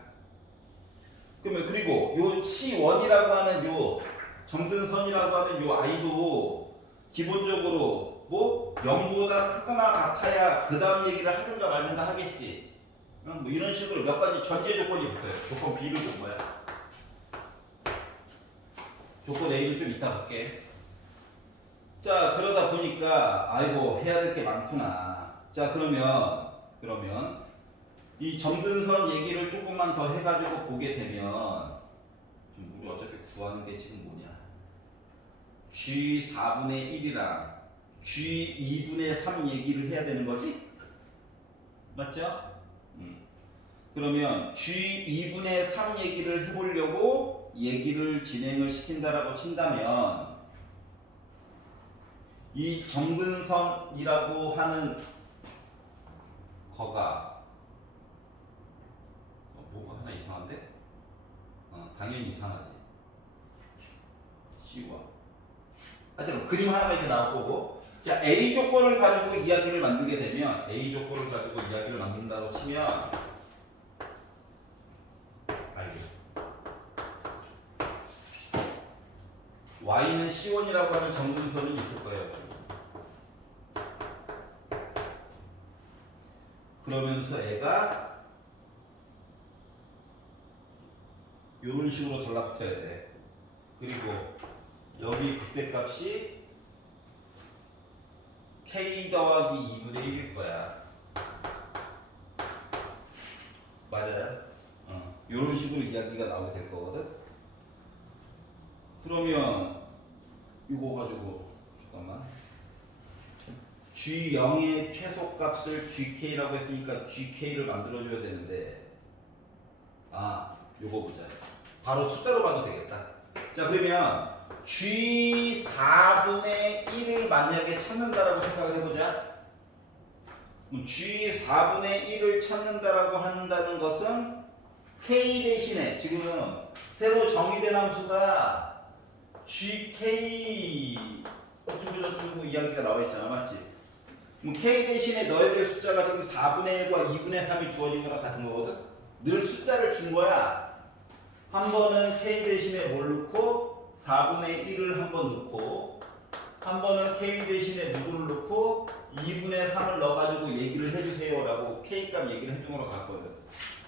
그러면 그리고 요 C1이라고 하는 요 점근선이라고 하는 요 I도 기본적으로 뭐 0보다 크거나 같아야 그 다음 얘기를 하든가 말든가 하겠지. 뭐 이런 식으로 몇 가지 전제 조건이 붙어요. 조건 B를 본 거야. 조건 A를 좀 이따 볼게. 자, 그러다 보니까 아이고 해야 될 게 많구나. 자, 그러면 이 점근선 얘기를 조금만 더 해가지고 보게 되면 지금 우리 어차피 구하는 게 지금 뭐냐? G 4분의 1이랑 G 2분의 3 얘기를 해야 되는 거지? 맞죠? 그러면 G 2분의 3 얘기를 해보려고 얘기를 진행을 시킨다라고 친다면 이 점근선이라고 하는 거가 뭐가 하나 이상한데? 당연히 이상하지. C와 하여튼 그림 하나가 이제 나올 거고, 자 A 조건을 가지고 이야기를 만들게 되면 A 조건을 가지고 이야기를 만든다고 치면 Y는 C1이라고 하는 점근선이 있을 거예요. 그러면서 애가 이런 식으로 달라붙어야 돼. 그리고 여기 극대값이 K 더하기 2분의 1일 거야. 맞아요? 이런 식으로 이야기가 나오게 될 거거든. 그러면 이거 가지고 잠깐만 G0의 최소값을 GK라고 했으니까 GK를 만들어줘야 되는데 요거 보자. 바로 숫자로 봐도 되겠다. 자 그러면 G4분의 1을 만약에 찾는다라고 생각을 해보자. 그럼 G4분의 1을 찾는다라고 한다는 것은 K 대신에 지금 새로 정의된 함수가 GK 어쩌고 이야기가 나와 있잖아. 맞지? 그럼 K 대신에 넣어야 될 숫자가 지금 4분의 1과 2분의 3이 주어진 거랑 같은 거거든? 늘 숫자를 준 거야. 한 번은 K 대신에 뭘 넣고 4분의 1을 한 번 넣고 한 번은 K 대신에 누구를 넣고 2분의 3을 넣어가지고 얘기를 해주세요 라고 K값 얘기를 해준 거로 갔거든.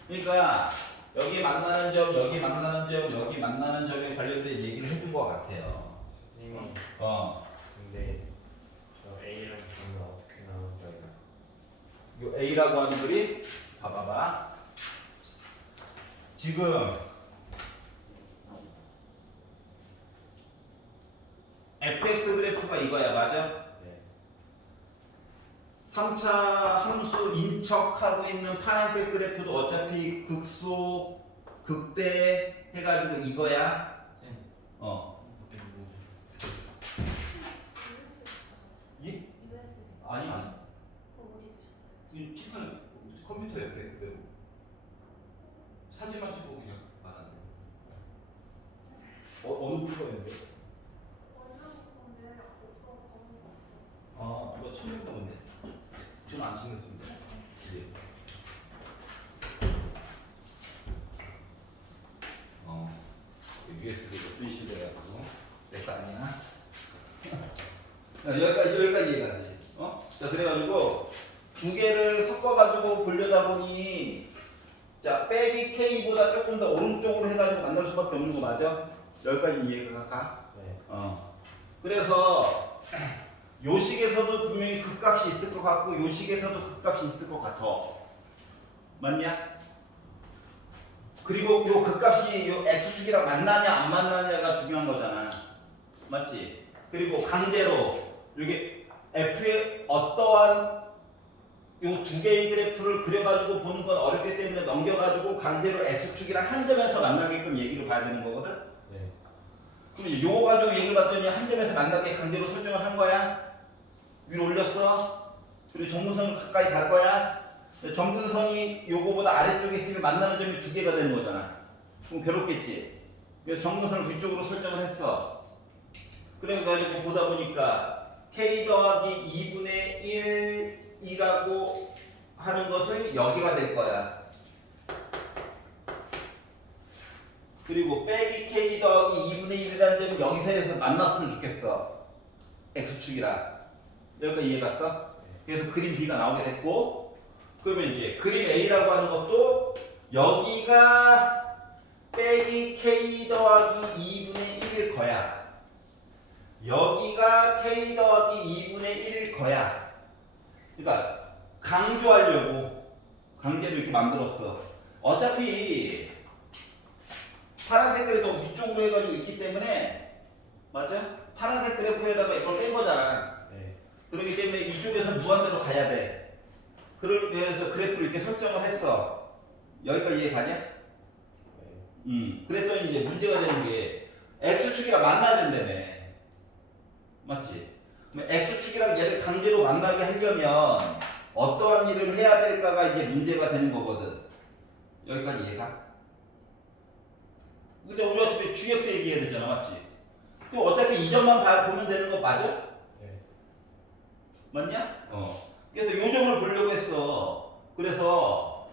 그러니까 여기 만나는 점, 여기 만나는 점, 여기 만나는 점에 관련된 얘기를 해준 것 같아요. 선생님. 근데 저 A랑 B는 어떻게 나눈 거예요? 요 A라고 하는 글이 봐봐봐. 지금 fx 그래프가 이거야. 맞아? 네. 3차 함수 인척하고 있는 파란색 그래프도 어차피 극소, 극대 해가지고 이거야. 예? 아니. 이 책상 컴퓨터 옆에 그대로 사진만 찍고 그냥 말하는데. 어느 부분인데? 이거 처음 보는데. 저는 안 챙겼습니다. 예. USB로 쓰시더라고. 내거 아니야? 여기까지 얘기하지. 자, 그래가지고 두 개를 섞어가지고 보려다 보니 자, 빼기 K보다 조금 더 오른쪽으로 해가지고 만날 수밖에 없는 거 맞아? 여기까지 이해가 가? 네. 그래서 요 식에서도 분명히 극값이 있을 것 같고 요 식에서도 극값이 있을 것 같아. 맞냐? 그리고 요 극값이 요 x축이랑 만나냐 안 만나냐가 중요한 거잖아. 맞지? 그리고 강제로 이게 F의 어떠한 요 두 개의 그래프를 그려가지고 보는 건 어렵기 때문에 넘겨가지고 강제로 X축이랑 한 점에서 만나게끔 얘기를 봐야 되는 거거든? 네. 그럼 이제 요거 가지고 얘기를 봤더니 한 점에서 만나게 강제로 설정을 한 거야. 위로 올렸어. 그리고 정근선을 가까이 갈 거야. 정근선이 요거보다 아래쪽에 있으면 만나는 점이 두 개가 되는 거잖아. 그럼 괴롭겠지. 그래서 정근선을 위쪽으로 설정을 했어. 그래가지고 보다 보니까 K 더하기 2분의 1이라고 하는 것은 여기가 될 거야. 그리고 빼기 K 더하기 2분의 1이라는 점은 여기서 해서 만났으면 좋겠어. X축이랑. 여기까지 이해 갔어? 그래서 그림 B가 나오게 됐고, 그러면 이제 그림 A라고 하는 것도 여기가 빼기 K 더하기 2분의 1일 거야. 여기가 K 더하기 2분의 1일 거야. 그러니까 강조하려고 강제로 이렇게 만들었어. 어차피 파란색 그래도 위쪽으로 해가지고 있기 때문에 맞아? 파란색 그래프에다가 이걸 뺀 거잖아. 네. 그렇기 때문에 이쪽에서 무한대로 가야 돼. 그래서 그래프를 이렇게 설정을 했어. 여기까지 이해 가냐? 네. 그랬더니 이제 문제가 되는 게 X축이랑 만나야 된다며. 맞지? 그럼 X축이랑 얘를 강제로 만나게 하려면 어떠한 일을 해야 될까가 이제 문제가 되는 거거든. 여기까지 이해가? 근데 우리 어차피 GX 얘기해야 되잖아, 맞지? 그럼 어차피 이 점만 보면 되는 거 맞아? 네. 맞냐? 그래서 요 점을 보려고 했어. 그래서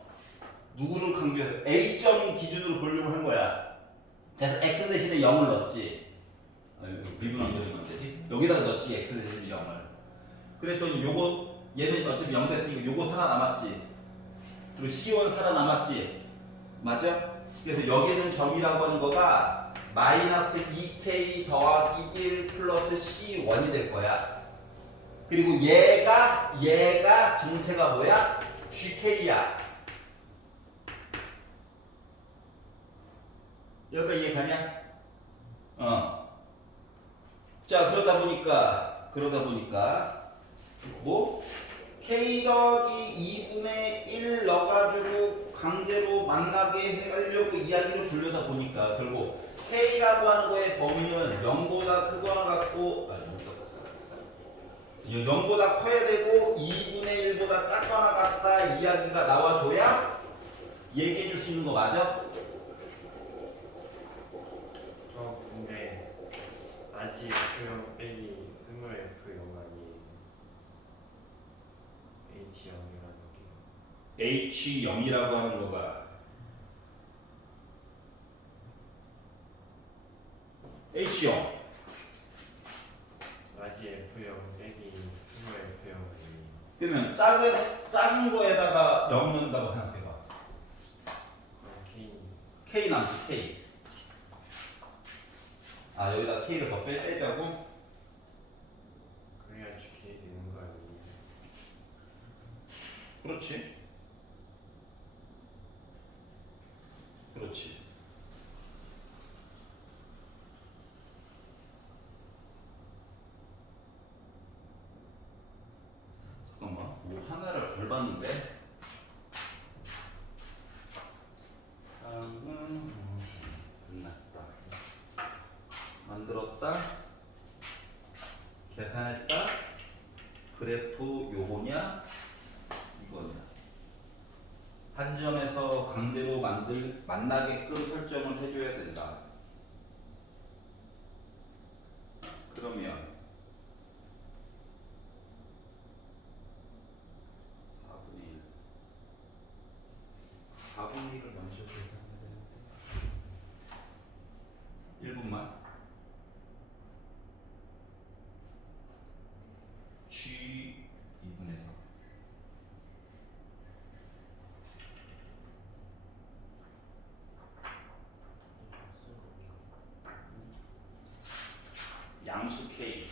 누구를 강조해? A점 기준으로 보려고 한 거야. 그래서 X 대신에 0을 넣었지. 미분 안 되면 안 되지? 여기다가 넣었지, X 대신에 0을. 그랬더니 요거 얘는 어차피 0 됐으니까 요거 살아남았지. 그리고 C1 살아남았지. 맞죠? 그래서 여기는 점이라고 하는 거가 마이너스 2K 더하기 1 플러스 C1이 될 거야. 그리고 얘가 정체가 뭐야? GK야. 여기까지 이해 가냐? 자, 그러다 보니까 뭐 K 더하기 2분의 1 넣어가지고 강제로 만나게 하려고 이야기를 돌려다 보니까 결국 K라고 하는 거의 범위는 0보다 크거나 같고 0보다 커야 되고 2분의 1보다 작거나 같다 이야기가 나와줘야 얘기해 줄 수 있는 거 맞아? 저 근데 아직 F0 빼기 스몰 F0 아니에요. H0이라는 게. H0이라고 하는 거가 H0 아직 F0 빼기 스몰 F0 아니에요. 그러면 작은 거에다가 0 넣는다고 생각해봐. 그럼 K. K 남지 K. 아 여기다 K를 더 빼자고? 그래야 GK 되는 거 아니에요. 그렇지. 그렇지. 잠깐만. 뭐 하나를 덜 봤는데. 다음은 끝났다. 만들었다. 계산했다. 그래프 요거냐? 이거냐? 한 점에서 강제로 만나게끔 설정을 해줘야 된다. 그러면 4분의 1. 4분의 1을 먼저 계산해야 되는데 1분만 G 2분에서 양수 K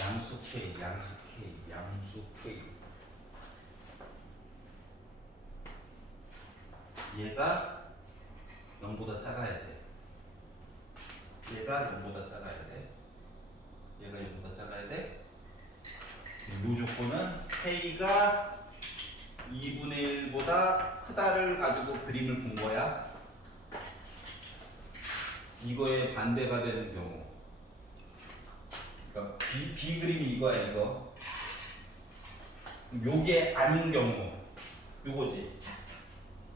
양수 K 양수 K 양수 K 얘가 0보다 작아야 돼. 얘가 0보다 작아야 돼. 얘가 0보다 작아야 돼. 이 조건은 K가 2분의 1보다 크다를 가지고 그림을 본 거야. 이거의 반대가 되는 경우. 그러니까 B 그림이 이거야, 이거. 요게 아닌 경우. 요거지.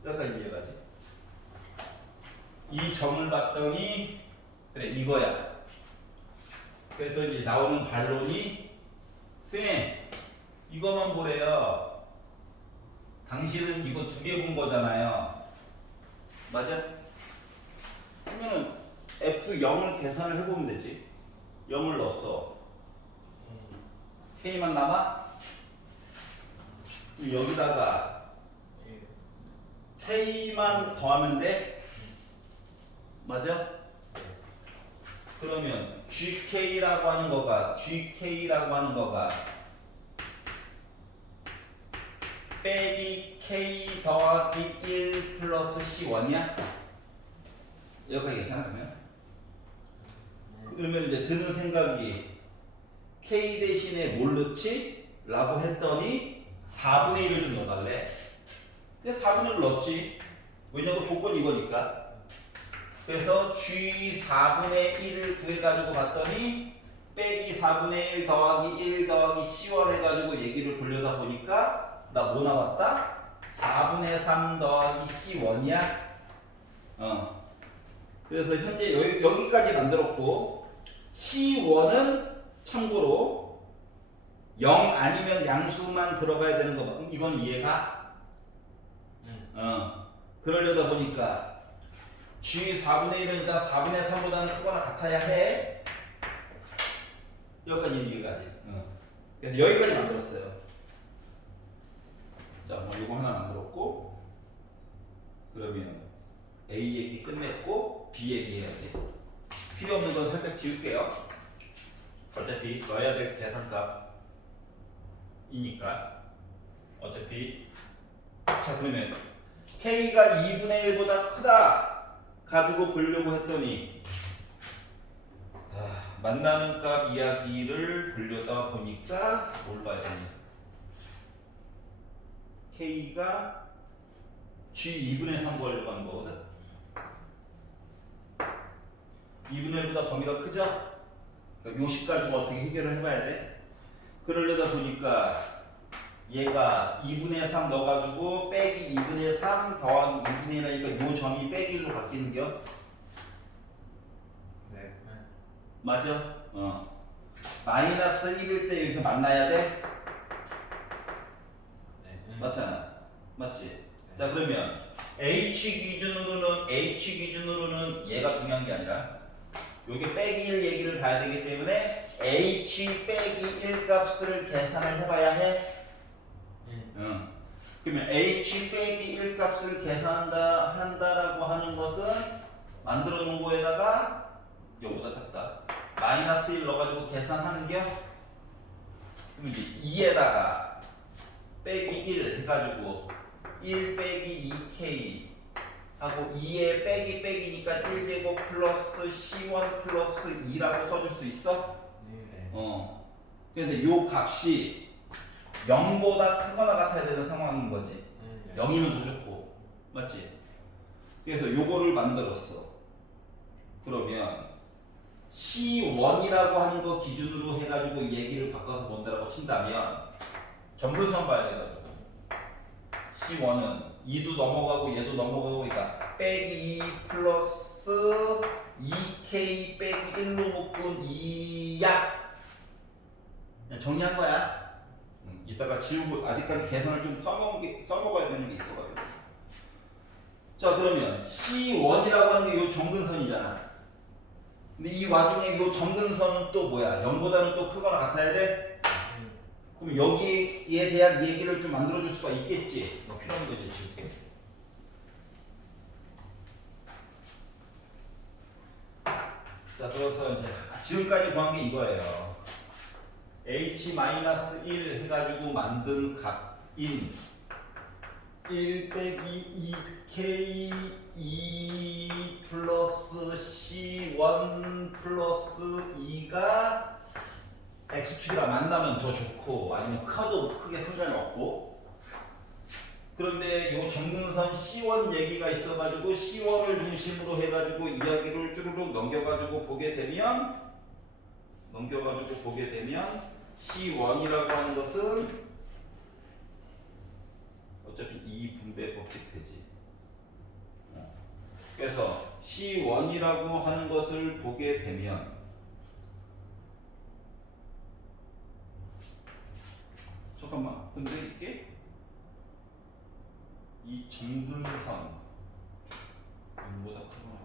약간 이해가지? 이 점을 봤더니 그래 이거야. 그랬더니 나오는 반론이 쌤 이거만 보래요. 당신은 이거 두 개 본 거잖아요. 맞아? 그러면은 F0을 계산을 해보면 되지. 0을 넣었어. K만 남아? 여기다가 K만 더하면 돼? 맞아? 그러면 GK라고 하는 거가 빼기 K 더하기 1 플러스 C1이야? 여기까지 괜찮아 그러면? 그러면 이제 드는 생각이 K 대신에 뭘 넣지? 라고 했더니 4분의 1을 좀 넣어달래. 근데 4분의 1을 넣었지. 왜냐고 조건이 이거니까. 그래서 G 4분의 1을 구해가지고 봤더니 빼기 4분의 1 더하기 1 더하기 C1 해가지고 얘기를 돌려다 보니까 나 뭐 나왔다? 4분의 3 더하기 C1이야. 그래서 현재 여기까지 만들었고 C1은 참고로 0 아니면 양수만 들어가야 되는 거. 이건 이해가? 그러려다 보니까 G 4분의 1은 일단 4분의 3보다는 크거나 같아야 해. 여기까지 이해가지. 그래서 여기까지 만들었어요. 자, 뭐 이거 하나 만들었고, 그러면 A 얘기 끝냈고 B 얘기 해야지. 필요 없는 건 살짝 지울게요. 어차피 넣어야 될 계산값이니까. 어차피 자 그러면 K가 2분의 1보다 크다 가지고 보려고 했더니 만나는 값 이야기를 보려다 보니까 뭘 봐야 되냐. K가 G 2분의 3 구하려고 하는 거거든. 2분의 1보다 범위가 크죠? 그러니까 요식 가지고 어떻게 해결을 해봐야 돼. 그러려다 보니까 얘가 2분의 3 넣어가지고 빼기 2분의 3 더하기 2분의 1하니까 요 점이 빼기 1로 바뀌는겨? 네. 맞아? 마이너스 1일 때 여기서 만나야 돼? 네. 맞잖아. 맞지? 자 그러면 H 기준으로는 얘가 중요한 게 아니라 요게 빼기 1 얘기를 봐야 되기 때문에 H 빼기 1 값을 계산을 해봐야 해. 그러면 H 빼기 1 값을 한다라고 하는 것은 만들어 놓은 거에다가 요거보다 작다. 마이너스 1 넣어가지고 계산하는 게 그럼 이제 2에다가 빼기 1 해가지고 1 빼기 2K 하고 2에 빼기 빼기니까 1제곱 플러스 C1 플러스 2라고 써줄 수 있어? 네. 근데 요 값이 0보다 크거나 같아야 되는 상황인 거지. 0이면 더 좋고. 맞지? 그래서 요거를 만들었어. 그러면 C1이라고 하는 거 기준으로 해가지고 얘기를 바꿔서 본다라고 친다면 점근선 봐야 돼가지고 C1은 2도 넘어가고 얘도 넘어가고 그러니까 빼기 2 플러스 2K 빼기 1로 묶은 2야. 그냥 정리한 거야. 이따가 지우고 아직까지 계산을 좀 써먹어야 되는 게 있어가지고. 자 그러면 C1이라고 하는 게 요 점근선이잖아. 근데 이 와중에 요 점근선은 또 뭐야? 0보다는 또 크거나 같아야 돼? 그럼 여기에 대한 얘기를 좀 만들어줄 수가 있겠지? 뭐 필요한 거 이제 지울게. 자 그래서 이제 지금까지 구한 게 이거예요. H-1 해가지고 만든 값인 1 빼기 2K 2 플러스 C1 플러스 2가 X축이랑 만나면 더 좋고 아니면 커도 크게 상관이 없고 그런데 요 점근선 C1 얘기가 있어가지고 C1을 중심으로 해가지고 이야기를 쭈르륵 넘겨가지고 보게 되면 C1이라고 하는 것은 어차피 이 분배 법칙 되지. 그래서 C1이라고 하는 것을 보게 되면 잠깐만 근데 이게 이 점근선 0보다 크거나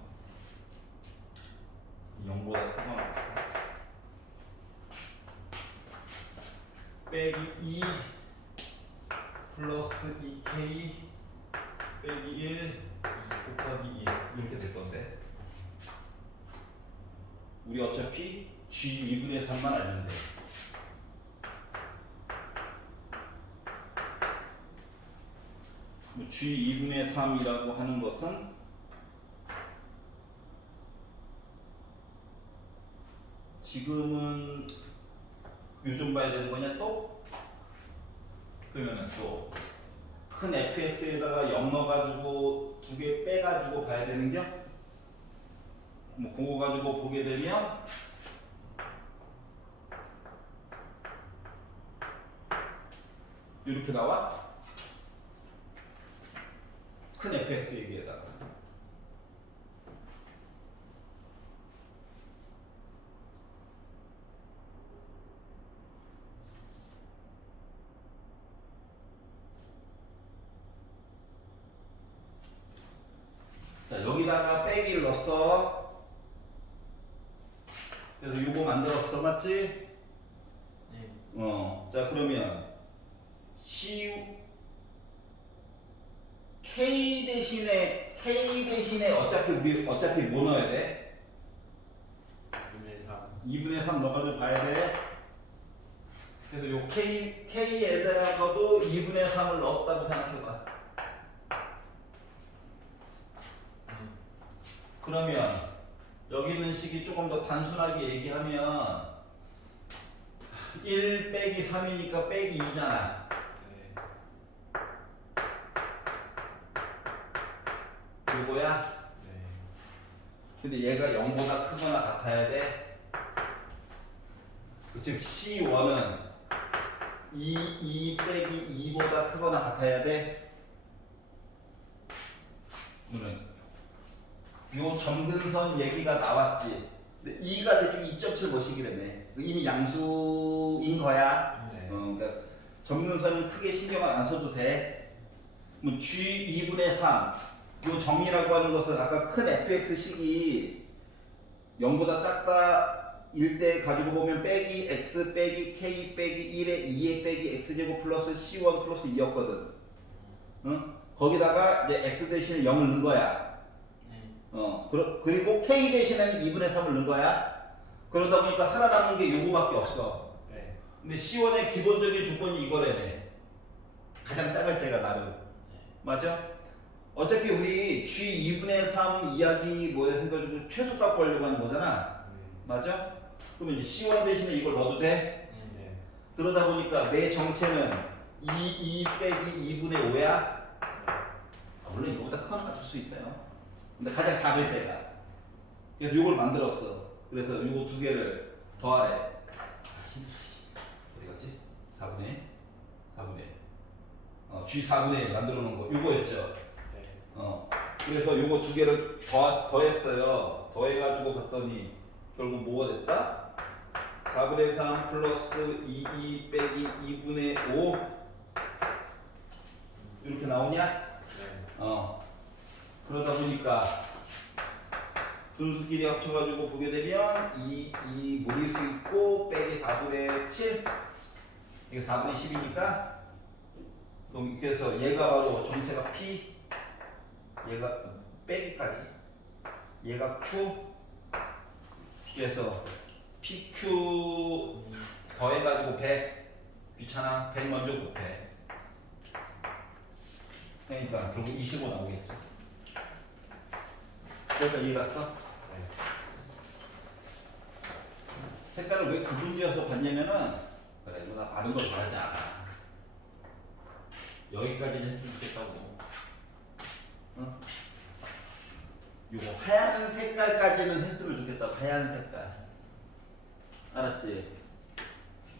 0보다 크거나 같다. 빼기 2 플러스 2K 빼기 1 곱하기 2 이렇게 될 건데 우리 어차피 G 2분의 3만 알면 돼. G 2분의 3이라고 하는 것은 지금은 요즘 봐야 되는 거냐 또? 그러면은 또 큰 fx에다가 0 넣어가지고 두 개 빼가지고 봐야 되는겨? 뭐 그거 가지고 보게 되면 이렇게 나와? 큰 fx 얘기에다가 자 여기다가 빼기를 넣었어. 그래서 요거 만들었어 맞지? 네. 자 그러면 K 대신에 어차피 뭐 넣어야 돼? 2분의 3 넣어가지고 봐야 돼. 그래서 요 K에다가도 2분의 3을 넣었다고 생각해봐. 그러면 여기 있는 식이 조금 더 단순하게 얘기하면 1 빼기 3이니까 빼기 2잖아. 네. 요거야? 네. 근데 얘가 0보다 크거나 같아야 돼. 즉 C1은 2 빼기 2보다 크거나 같아야 돼. 그러면 요 점근선 얘기가 나왔지. 근데 2가 대충 2.7 뭐씩이라며. 이미 양수인 거야. 네. 그러니까 점근선은 크게 신경을 안 써도 돼. 뭐 G 2분의 3. 요 정이라고 하는 것은 아까 큰 fx식이 0보다 작다 일 때 가지고 보면 빼기 x 빼기 k 빼기 1에 2에 빼기 x제곱 플러스 c1 플러스 2였거든. 응? 거기다가 이제 x 대신에 0을 넣은 거야. 그리고 k 대신에는 2분의 3을 넣은 거야. 그러다 보니까 살아남는 게 요거밖에 없어. 네. 근데 C1의 기본적인 조건이 이거래네. 가장 작을 때가 나름. 맞아? 어차피 우리 G 2분의 3 이야기 뭐 해가지고 최소값 구하려고 하는 거잖아. 맞아? 그러면 이제 C1 대신에 이걸 넣어도 돼? 네. 그러다 보니까 내 정체는 2 빼기 2분의 5야? 물론 이거보다 크거나 같을 수 있어요. 근데 가장 작을 때가. 그래서 이걸 만들었어. 그래서 요거 두 개를 더하래. 어디 갔지? 4분의 4분의 G 4분의 1 만들어 놓은 거 요거였죠. 네. 그래서 요거 두 개를 더했어요. 더해가지고 봤더니 결국 뭐가 됐다? 4분의 3 플러스 2 빼기 2분의 5 이렇게 나오냐? 네. 그러다 보니까 분수끼리 합쳐가지고 보게 되면 2 모일 수 있고 빼기 4분의 7 이게 4분의 10이니까 그래서 얘가 바로 전체가 P 얘가 빼기까지 얘가 Q 그래서 PQ 더해가지고 100 귀찮아 100 먼저 곱해 그러니까 결국 25 나오겠죠. 그러니까 이해 갔어? 네. 색깔을 왜 구분지어서 봤냐면은 그래 이거 나 바른 걸 말하자. 여기까지는 했으면 좋겠다고. 어? 요거 하얀 색깔까지는 했으면 좋겠다고. 하얀 색깔. 알았지?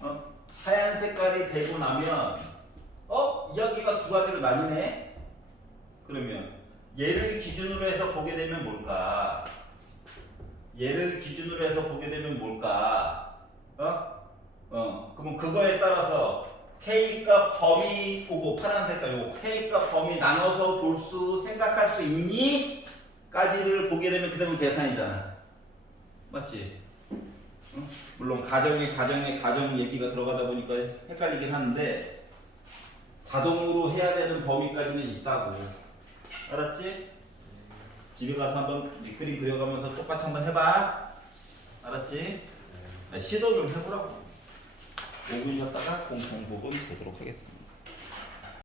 어? 하얀 색깔이 되고 나면 이야기가 두 가지로 나뉘네. 그러면 얘를 기준으로 해서 보게 되면 뭘까? 얘를 기준으로 해서 보게 되면 뭘까? 그러면 그거에 따라서 K값 범위 보고 파란 색깔 요거 K값 범위 나눠서 볼 수 생각할 수 있니? 까지를 보게 되면 그러면 계산이잖아. 맞지? 응? 물론 가정 얘기가 들어가다 보니까 헷갈리긴 하는데 자동으로 해야 되는 범위까지는 있다고. 알았지? 집에 가서 한번 밑그림 그려가면서 똑같이 한번 해봐. 알았지? 시도 좀 해보라고. 5분 쉬었다가 공통 부분 보도록 하겠습니다.